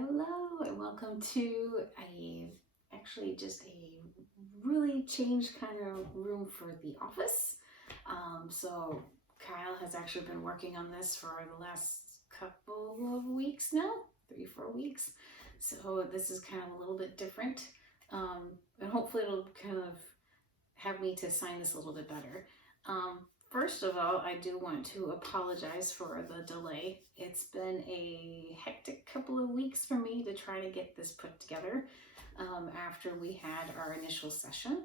Hello and welcome to just a really changed kind of room for the office. So Kyle has actually been working on this for the last couple of weeks now, 3-4 weeks. So this is kind of a little bit different, and hopefully it'll kind of have me to sign this a little bit better. First of all, I do want to apologize for the delay. It's been a hectic couple of weeks for me to try to get this put together after we had our initial session.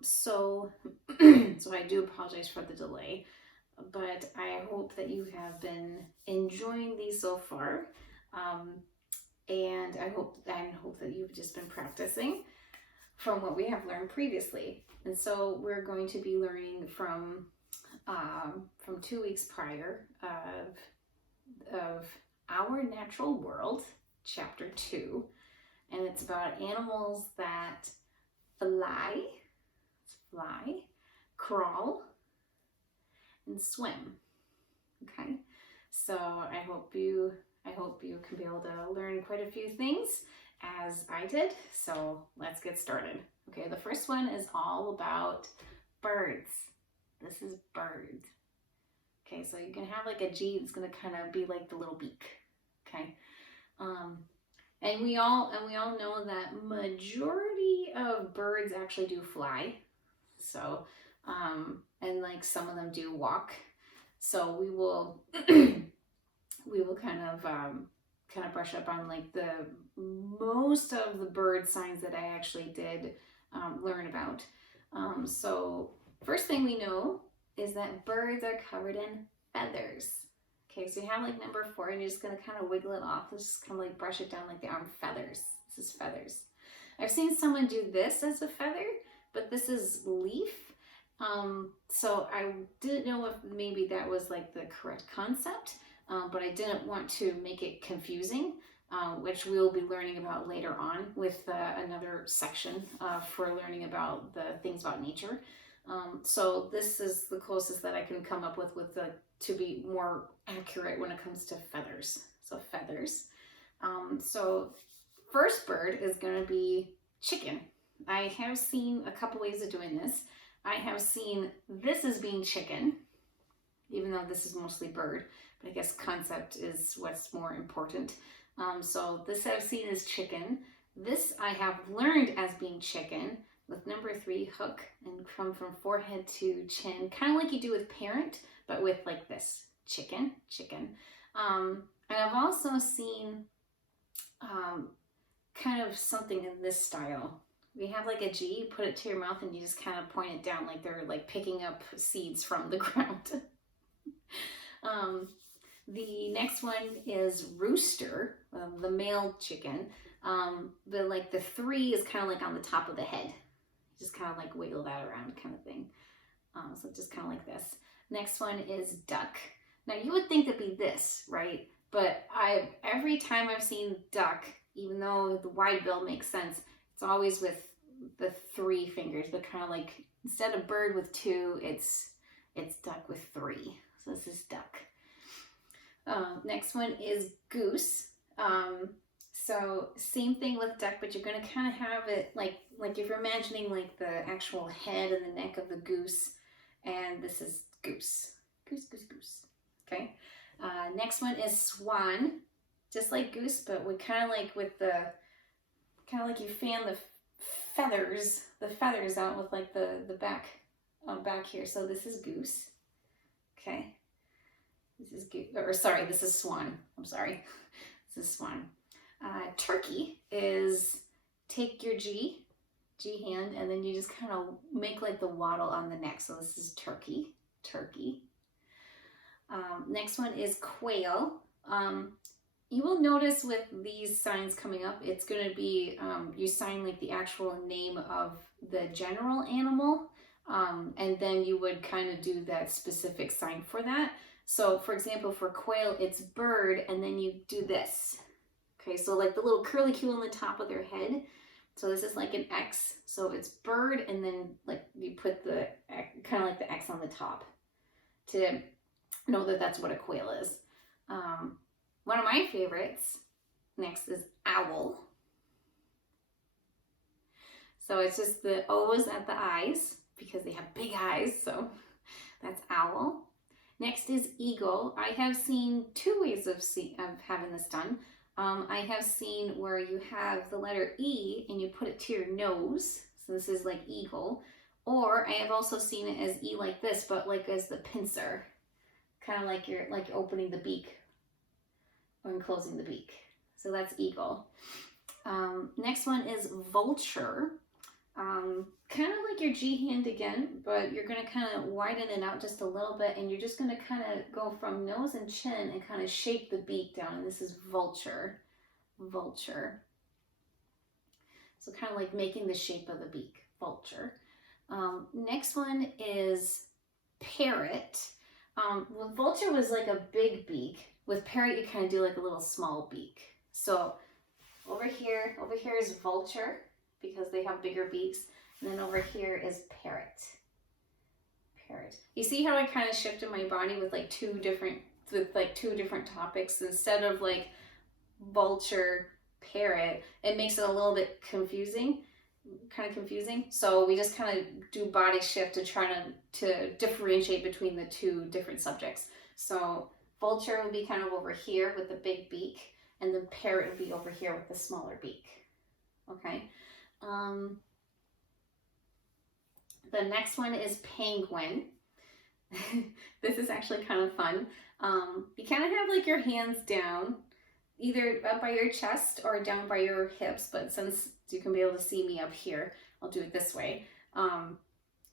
So I do apologize for the delay, but I hope that you have been enjoying these so far. And I hope that you've just been practicing from what we have learned previously. And so we're going to be learning from 2 weeks prior of Our Natural World, Chapter 2. And it's about animals that fly, crawl, and swim. Okay, so I hope you can be able to learn quite a few things as I did. So let's get started. Okay, the first one is all about birds. This is birds. Okay, so you can have like a G that's going to kind of be like the little beak. Okay, and we all know that majority of birds actually do fly. So and like some of them do walk. So we will kind of brush up on like the most of the bird signs that I actually did learn about. So first thing we know is that birds are covered in feathers. Okay, so you have like number 4 and you're just going to kind of wiggle it off. Let's just kind of like brush it down like the arm. Feathers. This is feathers. I've seen someone do this as a feather, but this is leaf. So I didn't know if maybe that was like the correct concept, but I didn't want to make it confusing, which we'll be learning about later on with another section for learning about the things about nature. So this is the closest that I can come up with to be more accurate when it comes to feathers. So feathers. So first bird is going to be chicken. I have seen a couple ways of doing this. I have seen this as being chicken, even though this is mostly bird, but I guess concept is what's more important. So this I've seen as chicken. This I have learned as being chicken, with number 3 hook and come from forehead to chin, kind of like you do with parrot, but with like this chicken. And I've also seen kind of something in this style. We have like a G, you put it to your mouth and you just kind of point it down like they're like picking up seeds from the ground. The next one is rooster, the male chicken. Like the 3 is kind of like on the top of the head. Just kind of like wiggle that around kind of thing. So just kind of like this. Next one is duck. Now you would think it'd be this, right? But every time I've seen duck, even though the wide bill makes sense, it's always with the 3 fingers, but kind of like instead of bird with 2, it's duck with 3. So this is duck. Next one is goose. So same thing with duck, but you're going to kind of have it like if you're imagining like the actual head and the neck of the goose, and this is goose. Goose. Okay. Next one is swan, just like goose, but we kind of like with the kind of like you fan the feathers out with like the back here. So this is goose. Okay. This is goose, or sorry, this is swan. I'm sorry. This is swan. Turkey is take your G hand, and then you just kind of make like the waddle on the neck. So this is turkey. Next one is quail. You will notice with these signs coming up, it's going to be, you sign like the actual name of the general animal, and then you would kind of do that specific sign for that. So for example, for quail, it's bird, and then you do this. Okay, so like the little curlicue on the top of their head. So this is like an X. So it's bird, and then like you put the kind of like the X on the top to know that that's what a quail is. One of my favorites Next is owl. So it's just the O's at the eyes because they have big eyes, so that's owl. Next is eagle. I have seen two ways of having this done. I have seen where you have the letter E and you put it to your nose. So this is like eagle. Or I have also seen it as E like this, but like as the pincer. Kind of like you're opening the beak or closing the beak. So that's eagle. Next one is vulture. Kind of like your G hand again, but you're going to kind of widen it out just a little bit, and you're just going to kind of go from nose and chin and kind of shape the beak down, and this is vulture. Vulture. So kind of like making the shape of the beak, vulture. Next one is parrot. Well, vulture was like a big beak. With parrot, you kind of do like a little small beak. So over here is vulture, because they have bigger beaks. And then over here is parrot. Parrot. You see how I kind of shifted my body with like two different topics instead of like vulture, parrot. It makes it a little bit confusing. So we just kind of do body shift to try to differentiate between the two different subjects. So vulture will be kind of over here with the big beak, and then parrot would be over here with the smaller beak. Okay. The next one is penguin. This is actually kind of fun. You kind of have like your hands down, either up by your chest or down by your hips, but since you can be able to see me up here, I'll do it this way.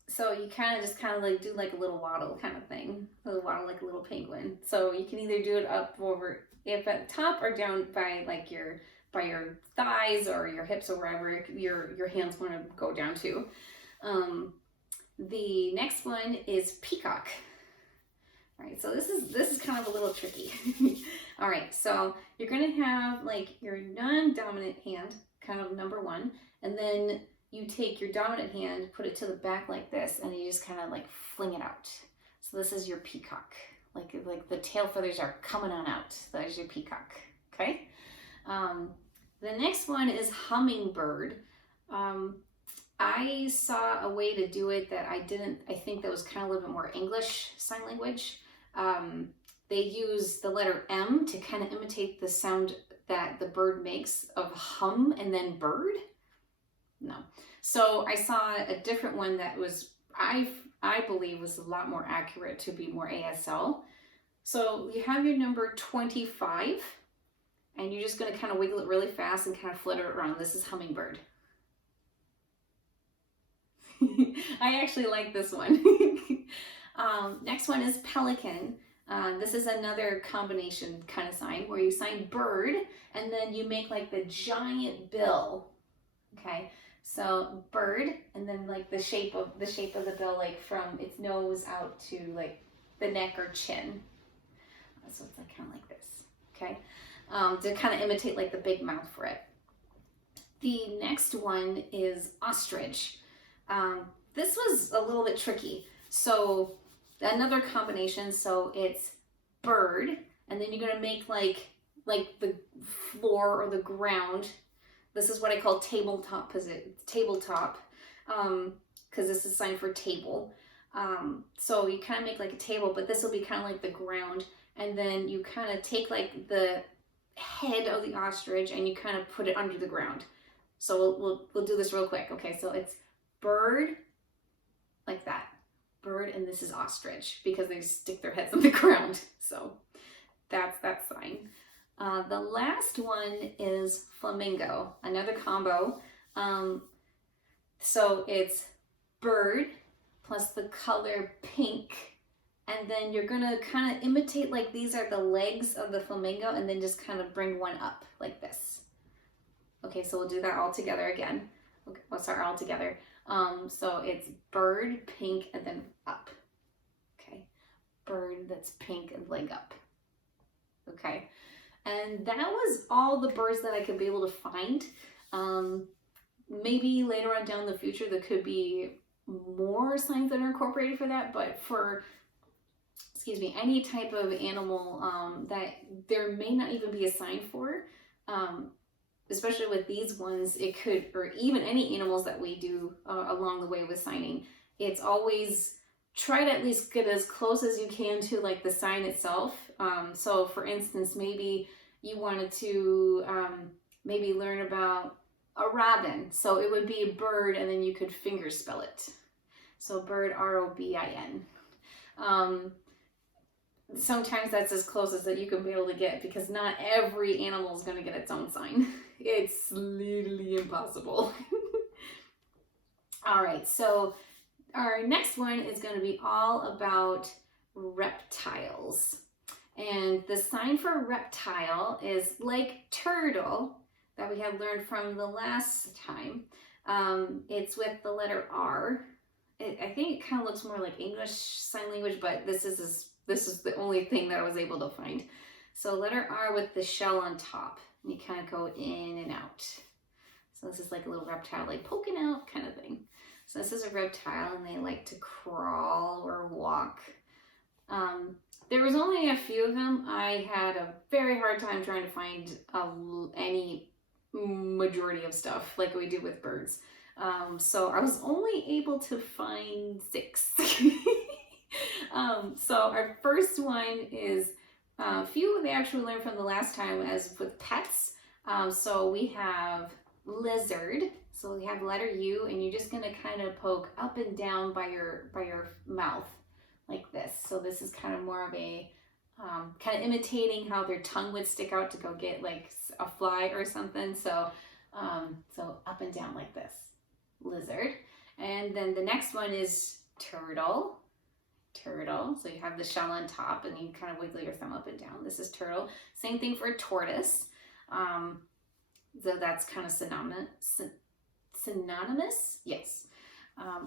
So you kind of like do like a little waddle kind of thing, a little waddle like a little penguin. So you can either do it up at the top or down by like your thighs or your hips or wherever your hands want to go down to. The next one is peacock. All right, so this is kind of a little tricky. All right, so you're gonna have like your non-dominant hand, kind of number one, and then you take your dominant hand, put it to the back like this, and you just kind of like fling it out. So this is your peacock. Like the tail feathers are coming on out. That is your peacock. Okay. The next one is hummingbird. I saw a way to do it that I think that was kind of a little bit more English sign language. They use the letter M to kind of imitate the sound that the bird makes of hum and then bird. No. So I saw a different one that was, I believe was a lot more accurate to be more ASL. So you have your number 25, and you're just going to kind of wiggle it really fast and kind of flutter it around. This is hummingbird. I actually like this one. Next one is pelican. This is another combination kind of sign where you sign bird and then you make like the giant bill. Okay, so bird, and then like the shape of the bill, like from its nose out to like the neck or chin. So it's like kind of like this. Okay, to kind of imitate like the big mouth for it. The next one is ostrich. This was a little bit tricky. So another combination, so it's bird, and then you're gonna make like the floor or the ground. This is what I call tabletop, because this is signed for table. So you kind of make like a table, but this will be kind of like the ground, and then you kind of take like the head of the ostrich and you kind of put it under the ground. So we'll do this real quick. Okay, so it's bird, like that, bird, and this is ostrich because they stick their heads on the ground. So that's that sign. The last one is flamingo, another combo. So it's bird plus the color pink, and then you're gonna kind of imitate like these are the legs of the flamingo, and then just kind of bring one up like this. Okay, so we'll do that all together again. Okay, we'll start all together. So it's bird, pink, and then up. Okay, bird that's pink and leg up. Okay, and that was all the birds that I could be able to find. Maybe later on down the future there could be more signs that are incorporated for that, but for, any type of animal that there may not even be a sign for, especially with these ones, it could, or even any animals that we do along the way with signing, it's always try to at least get as close as you can to like the sign itself. So for instance, maybe you wanted to maybe learn about a robin. So it would be a bird and then you could finger spell it. So bird, R-O-B-I-N. Sometimes that's as close as that you can be able to get, because not every animal is going to get its own sign. It's literally impossible. All right, so our next one is going to be all about reptiles. And the sign for reptile is like turtle that we had learned from the last time. It's with the letter R. I think it kind of looks more like English Sign Language, but this is the only thing that I was able to find. So letter R with the shell on top. And you kind of go in and out. So this is like a little reptile, like poking out kind of thing. So this is a reptile, and they like to crawl or walk. There was only a few of them. I had a very hard time trying to find any majority of stuff like we do with birds. So I was only able to find 6. So our first one is a few they actually learned from the last time as with pets. So we have lizard. So we have letter U, and you're just gonna kind of poke up and down by your mouth like this. So this is kind of more of a kind of imitating how their tongue would stick out to go get like a fly or something. So so up and down like this, lizard. And then the next one is turtle. Turtle. So you have the shell on top, and you kind of wiggle your thumb up and down. This is turtle. Same thing for tortoise. So that's kind of synonymous. Yes.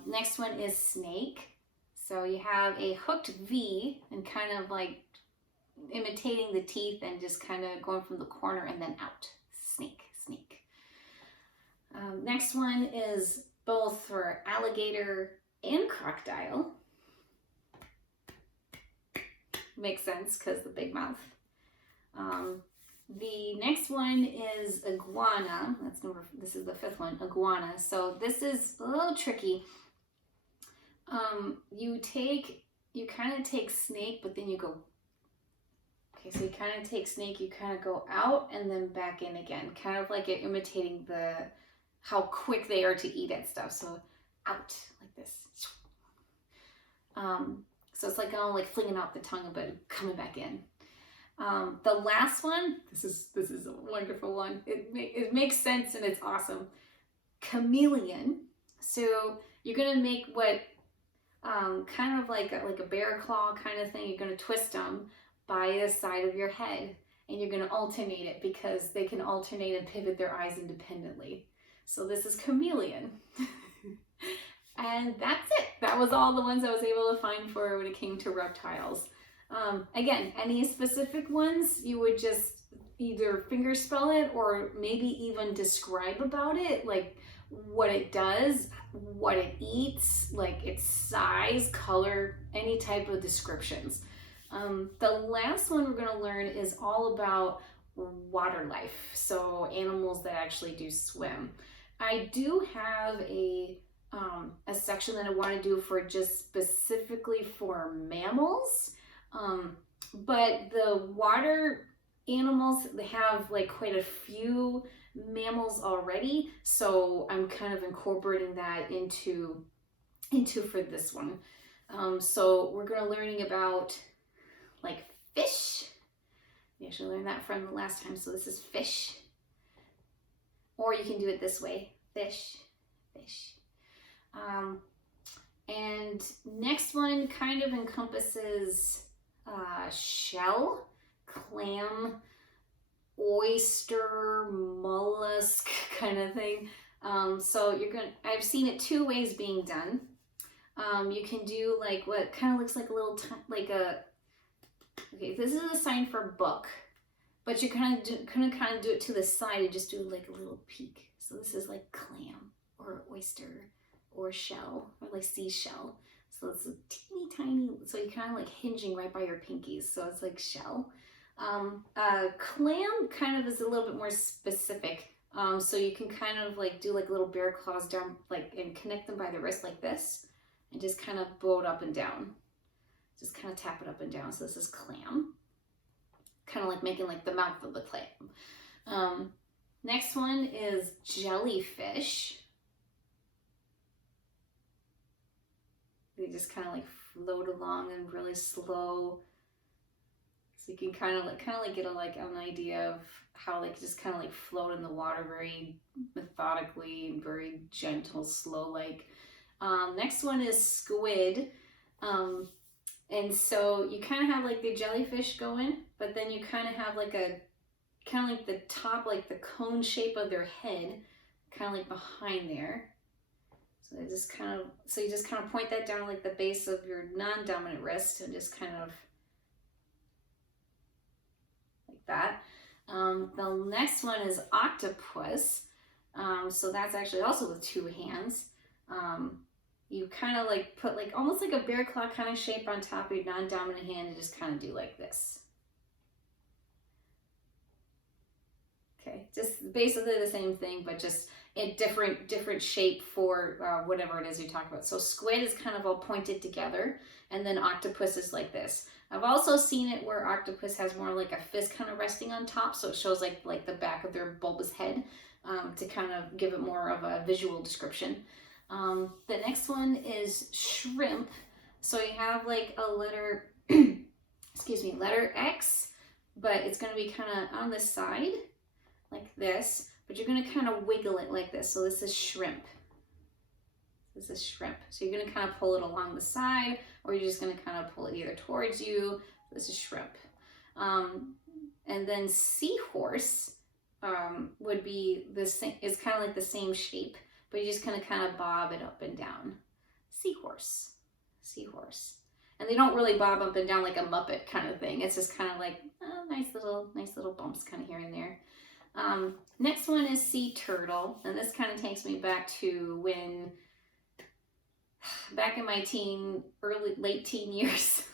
Next one is snake. So you have a hooked V and kind of like imitating the teeth and just kind of going from the corner and then out. Snake, snake. Next one is both for alligator and crocodile. Makes sense because the big mouth. The next one is iguana. This is the 5th one, iguana. So this is a little tricky. You kind of take snake, but then you go, okay, so you kind of take snake, you kind of go out and then back in again, kind of like it imitating how quick they are to eat at stuff. So out like this. So it's like like flinging out the tongue, but coming back in. The last one, this is a wonderful one. It makes sense and it's awesome. Chameleon. So you're gonna make what kind of like a bear claw kind of thing. You're gonna twist them by the side of your head, and you're gonna alternate it because they can alternate and pivot their eyes independently. So this is chameleon. And that's it. That was all the ones I was able to find for when it came to reptiles. Again, any specific ones, you would just either finger spell it or maybe even describe about it, like what it does, what it eats, like its size, color, any type of descriptions. The last one we're going to learn is all about water life, so animals that actually do swim. I do have a section that I want to do for just specifically for mammals, but the water animals, they have like quite a few mammals already, so I'm kind of incorporating that into for this one. So we're going to learning about like fish. We actually learned that from the last time, so this is fish. Or you can do it this way, fish, fish. And next one kind of encompasses shell, clam, oyster, mollusk kind of thing. So I've seen it 2 ways being done. You can do like what kind of looks like a little, okay, this is a sign for book, but you kind of do it to the side and just do like a little peek. So this is like clam or oyster or shell or like seashell. So it's a teeny tiny, so you kind of like hinging right by your pinkies. So it's like shell. Clam kind of is a little bit more specific. So you can kind of like do like little bear claws down, like, and connect them by the wrist like this, and just kind of blow it up and down. Just kind of tap it up and down. So this is clam. Kind of like making like the mouth of the clam. Next one is jellyfish. They just kind of like float along and really slow. So you can kind of like get an idea of how they just kind of like float in the water very methodically and very gentle, slow like. Next one is squid. And so you kind of have like the jellyfish going, but then you kind of have like the top, like the cone shape of their head, kind of like behind there. So you just kind of point that down like the base of your non-dominant wrist and just kind of like that. The next one is octopus. So that's actually also with two hands. You kind of like put like almost like a bear claw kind of shape on top of your non-dominant hand and just kind of do like this. Okay, just basically the same thing, but just a different shape for whatever it is you talk about. So squid is kind of all pointed together, and then octopus is like this. I've also seen it where octopus has more like a fist kind of resting on top, so it shows like the back of their bulbous head to kind of give it more of a visual description. The next one is shrimp. So you have like a letter, excuse me, letter X, but it's going to be kind of on the side like this, but you're going to kind of wiggle it like this. So this is shrimp. This is shrimp. So you're going to kind of pull it along the side, or you're just going to kind of pull it either towards you. This is shrimp. And then seahorse would be this thing, is kind of like the same shape, but you just kind of bob it up and down. Seahorse, seahorse. And they don't really bob up and down like a Muppet kind of thing. It's just kind of like nice little bumps kind of here and there. Next one is sea turtle, and this kind of takes me back to when, back in my late teen years,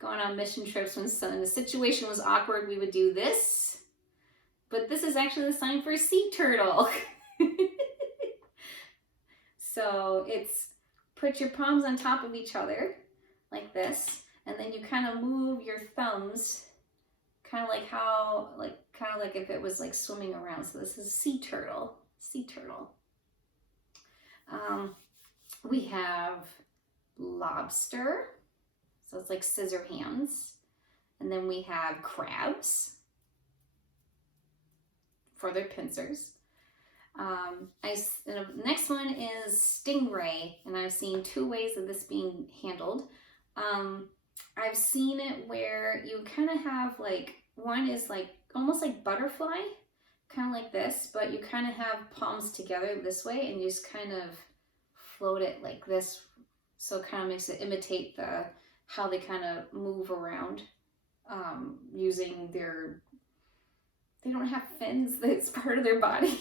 going on mission trips when the situation was awkward, we would do this. But this is actually the sign for a sea turtle. So it's put your palms on top of each other like this, and then you kind of move your thumbs kind of like if it was like swimming around. So this is sea turtle, sea turtle. We have lobster, so it's like scissor hands. And then we have crabs for their pincers. The next one is stingray, and I've seen two ways of this being handled. I've seen it where you kind of have like, one is like almost like butterfly, kind of like this, but you kind of have palms together this way, and you just kind of float it like this, so it kind of makes it imitate how they kind of move around using they don't have fins, that's part of their body.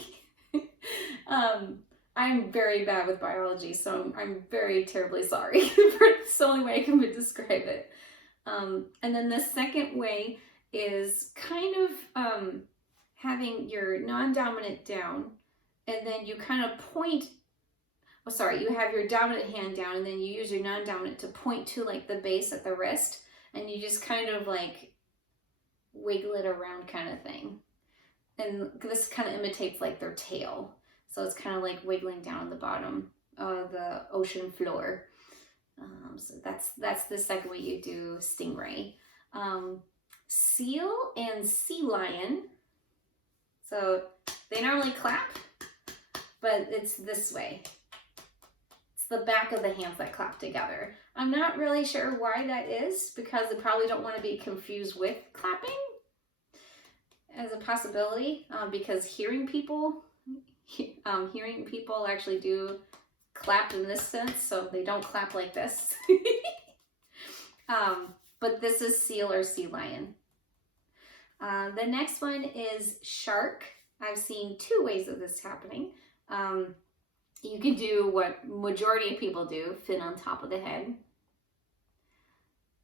I'm very bad with biology, so I'm very terribly sorry. It's the only way I can describe it. And then the second way is kind of having your non-dominant down, and then you kind of point, you have your dominant hand down, and then you use your non-dominant to point to like the base at the wrist, and you just kind of like wiggle it around kind of thing. And this kind of imitates like their tail. So it's kind of like wiggling down the bottom of the ocean floor. So that's the second way you do stingray. Seal and sea lion. So they normally clap, but it's this way. It's the back of the hands that clap together. I'm not really sure why that is, because they probably don't want to be confused with clapping as a possibility, because hearing people actually do clap in this sense, so they don't clap like this. But this is seal or sea lion. The next one is shark. I've seen two ways of this happening. You can do what majority of people do, fin on top of the head.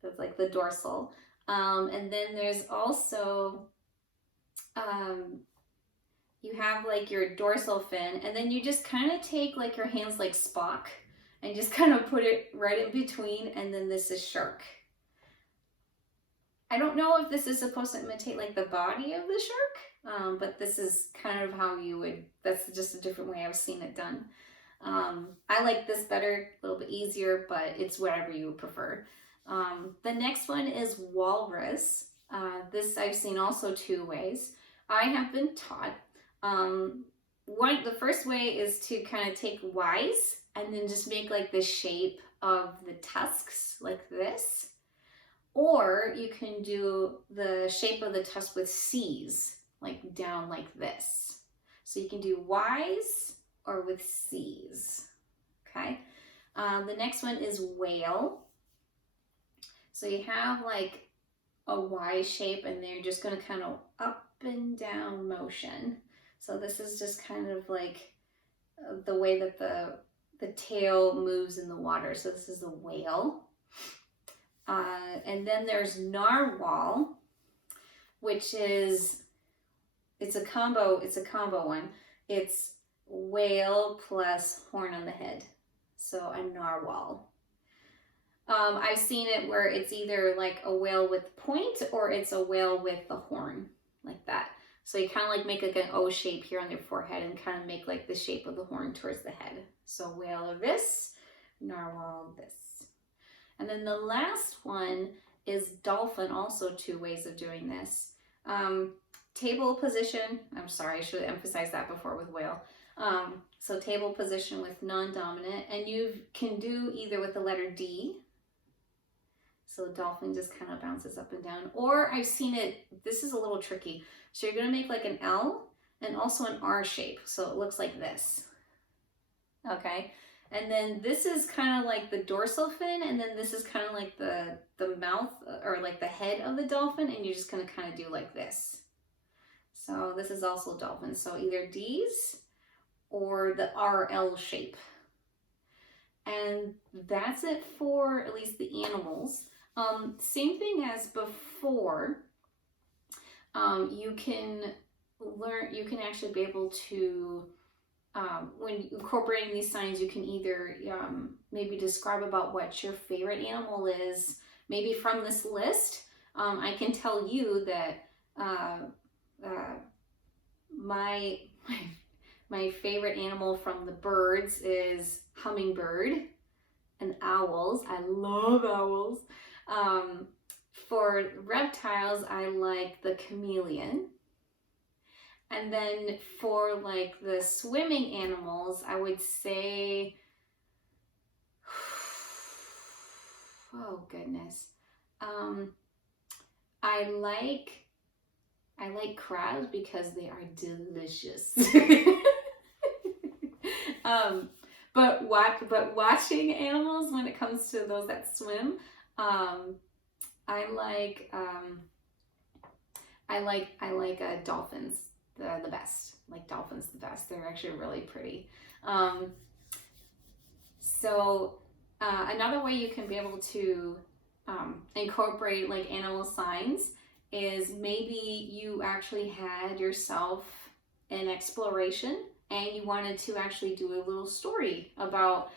That's like the dorsal. And then there's also, you have like your dorsal fin, and then you just kind of take like your hands like Spock and just kind of put it right in between, and then this is shark. I don't know if this is supposed to imitate like the body of the shark, but this is kind of how you would, that's just a different way I've seen it done. I like this better, a little bit easier, but it's whatever you prefer. The next one is walrus. This I've seen also two ways. I have been taught, the first way is to kind of take Y's and then just make like the shape of the tusks like this. Or you can do the shape of the tusk with C's, like down like this. So you can do Y's or with C's, okay? The next one is whale. So you have like a Y shape, and they're just gonna kind of up and down motion. So this is just kind of like the way that the tail moves in the water. So this is a whale. And then there's narwhal, which is, it's a combo one. It's whale plus horn on the head. So a narwhal. I've seen it where it's either like a whale with point or it's a whale with the horn, like that. So you kind of like make like an O shape here on their forehead and kind of make like the shape of the horn towards the head. So whale of this, narwhal this. And then the last one is dolphin, also two ways of doing this. Table position, I'm sorry, I should emphasize that before with whale. So table position with non-dominant, and you can do either with the letter D. So dolphin just kind of bounces up and down. Or I've seen it, this is a little tricky. So you're gonna make like an L and also an R shape. So it looks like this, okay? And then this is kind of like the dorsal fin, and then this is kind of like the mouth or like the head of the dolphin, and you're just gonna kind of do like this. So this is also dolphin. So either D's or the RL shape. And that's it for at least the animals. Same thing as before. You can actually be able to, when incorporating these signs, you can either maybe describe about what your favorite animal is. Maybe from this list, I can tell you that my favorite animal from the birds is hummingbird and owls. I love owls. For reptiles, I like the chameleon. And then for like the swimming animals, I would say, oh goodness, I like crabs because they are delicious. But watching animals, when it comes to those that swim, I like dolphins the best. Like dolphins the best. They're actually really pretty. So another way you can be able to incorporate like animal signs is maybe you actually had yourself an exploration and you wanted to actually do a little story about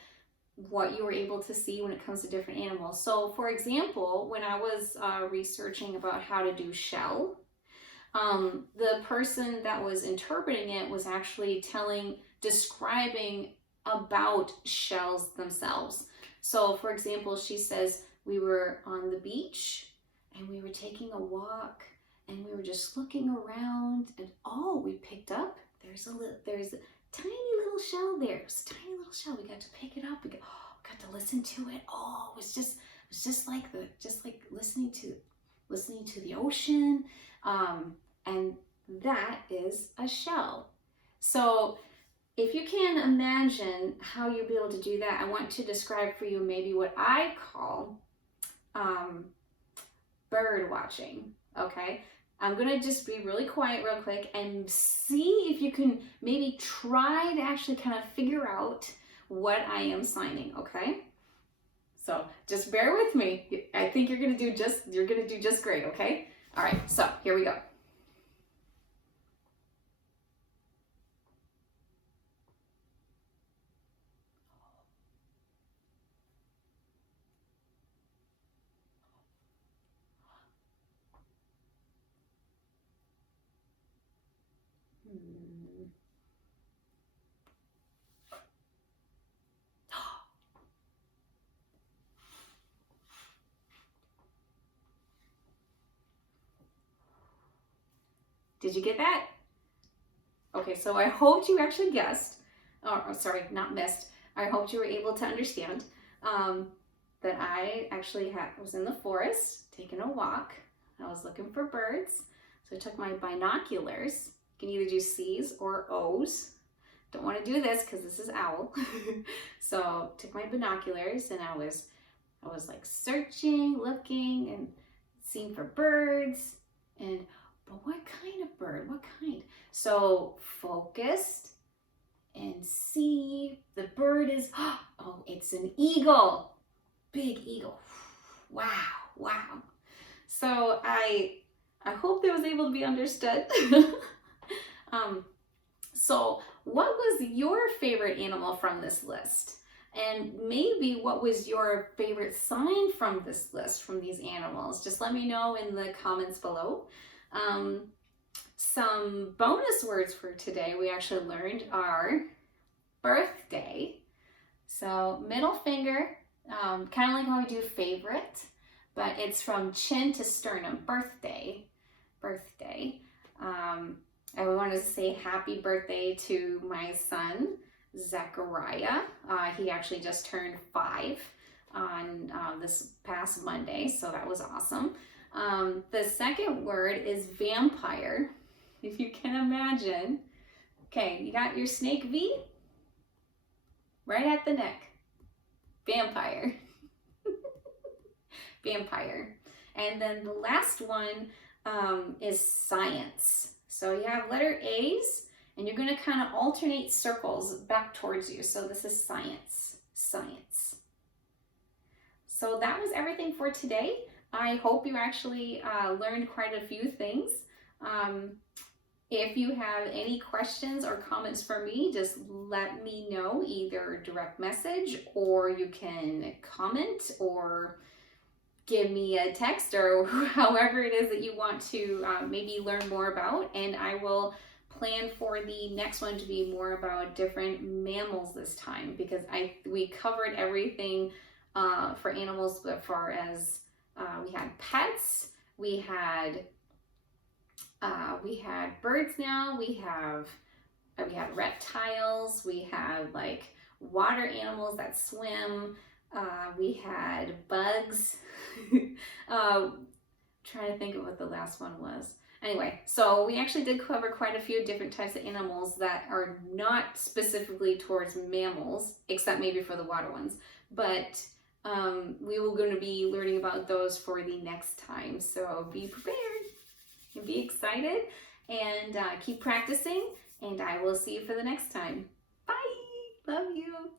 what you were able to see when it comes to different animals. So for example, when I was researching about how to do shell, the person that was interpreting it was actually describing about shells themselves. So for example, she says, we were on the beach and we were taking a walk and we were just looking around, and oh, we picked up, there's a tiny little shell there. It was a tiny little shell. We got to pick it up. We got to listen to it. Oh, it was just like listening to the ocean. And that is a shell. So if you can imagine how you'll be able to do that, I want to describe for you maybe what I call bird watching. Okay, I'm gonna just be really quiet real quick and see if you can maybe try to actually kind of figure out what I am signing. Okay, So just bear with me. I think you're gonna do just great, okay? All right, so here we go. Did you get that? Okay, so I hoped you actually guessed, or sorry, not missed. I hoped you were able to understand that I actually was in the forest taking a walk. I was looking for birds, so I took my binoculars. You can either do C's or O's. Don't want to do this because this is owl. So took my binoculars and I was like searching, looking, and seeing for birds. And but what kind of bird? What kind? So focused and see the bird is, oh, it's an eagle. Big eagle. Wow, wow. So I hope that was able to be understood. So what was your favorite animal from this list? And maybe what was your favorite sign from this list, from these animals? Just let me know in the comments below. Some bonus words for today we actually learned are birthday. So middle finger, kind of like how we do favorite, but it's from chin to sternum, birthday, birthday. I wanted to say happy birthday to my son, Zachariah. He actually just turned 5 on this past Monday, so that was awesome. The second word is vampire, if you can imagine. Okay, you got your snake V right at the neck. Vampire. Vampire. And then the last one is science. So you have letter A's, and you're going to kind of alternate circles back towards you. So this is science, science. So that was everything for today. I hope you actually learned quite a few things. If you have any questions or comments for me, just let me know, either direct message, or you can comment or give me a text, or however it is that you want to maybe learn more about, and I will plan for the next one to be more about different mammals this time, because we covered everything for animals as far as we had pets, we had birds now, we had reptiles, we had like water animals that swim, we had bugs. Trying to think of what the last one was. Anyway, so we actually did cover quite a few different types of animals that are not specifically towards mammals, except maybe for the water ones. But we were going to be learning about those for the next time. So be prepared and be excited, and keep practicing, and I will see you for the next time. Bye! Love you!